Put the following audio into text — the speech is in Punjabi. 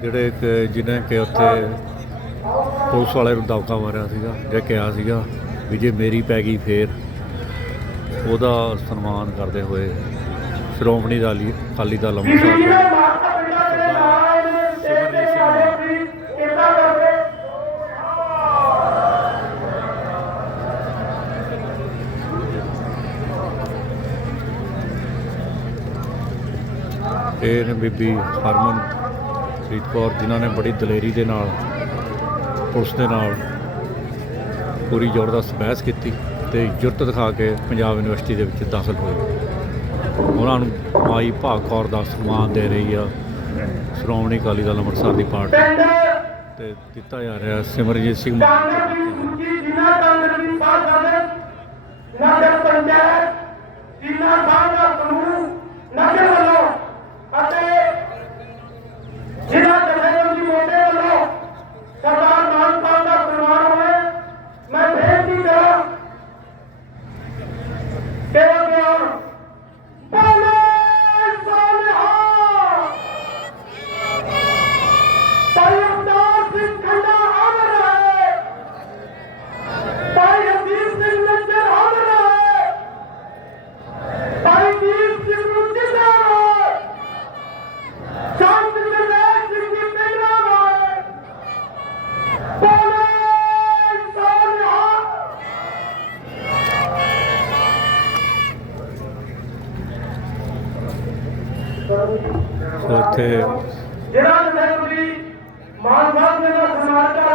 ਜਿਹੜੇ ਇੱਕ ਜਿਨ੍ਹਾਂ ਕਿ ਉੱਥੇ ਪੁਲਿਸ ਵਾਲੇ ਨੂੰ ਦਬਕਾ ਮਾਰਿਆ ਸੀਗਾ ਜੇ ਕਿਹਾ ਸੀਗਾ ਵੀ ਜੇ ਮੇਰੀ ਪੈ ਗਈ ਫੇਰ ਉਹਦਾ ਸਨਮਾਨ ਕਰਦੇ ਹੋਏ ਸ਼੍ਰੋਮਣੀ ਅਕਾਲੀ ਦਲ ਅੰਮ੍ਰਿਤਸਰ ਇਹ ਨੇ ਬੀਬੀ ਹਰਮਨ ਹਰਮਨਪ੍ਰੀਤ ਕੌਰ, ਜਿਨ੍ਹਾਂ ਨੇ ਬੜੀ ਦਲੇਰੀ ਦੇ ਨਾਲ, ਪੁਲਿਸ ਦੇ ਨਾਲ ਪੂਰੀ ਜ਼ਬਰਦਸਤ ਬਹਿਸ ਕੀਤੀ ਤੇ ਜੁਰਤ ਦਿਖਾ ਕੇ ਪੰਜਾਬ ਯੂਨੀਵਰਸਿਟੀ ਦੇ ਵਿੱਚ ਦਾਖਲ ਹੋਏ ਉਹਨਾਂ ਨੂੰ ਮਾਈ ਭਾਗ ਕੌਰ ਦਾ ਸਨਮਾਨ ਦੇ ਰਹੀ ਆ ਸ਼੍ਰੋਮਣੀ ਅਕਾਲੀ ਦਲ ਅੰਮ੍ਰਿਤਸਰ ਦੀ ਪਾਰਟੀ ਤੇ ਦਿੱਤਾ ਜਾ ਰਿਹਾ ਸਿਮਰਜੀਤ ਸਿੰਘ ਮਾਨ ਕਾਂਗਰਸ ਦੀ ਨੂੰ। ਦੂਜੀ ਜਿੰਨਾ ਸੋ ਜਿਹੜਾ ਨੰਬਰ ਵੀ ਮਾਨ ਸਾਹਿਬ ਨੇ ਦਾ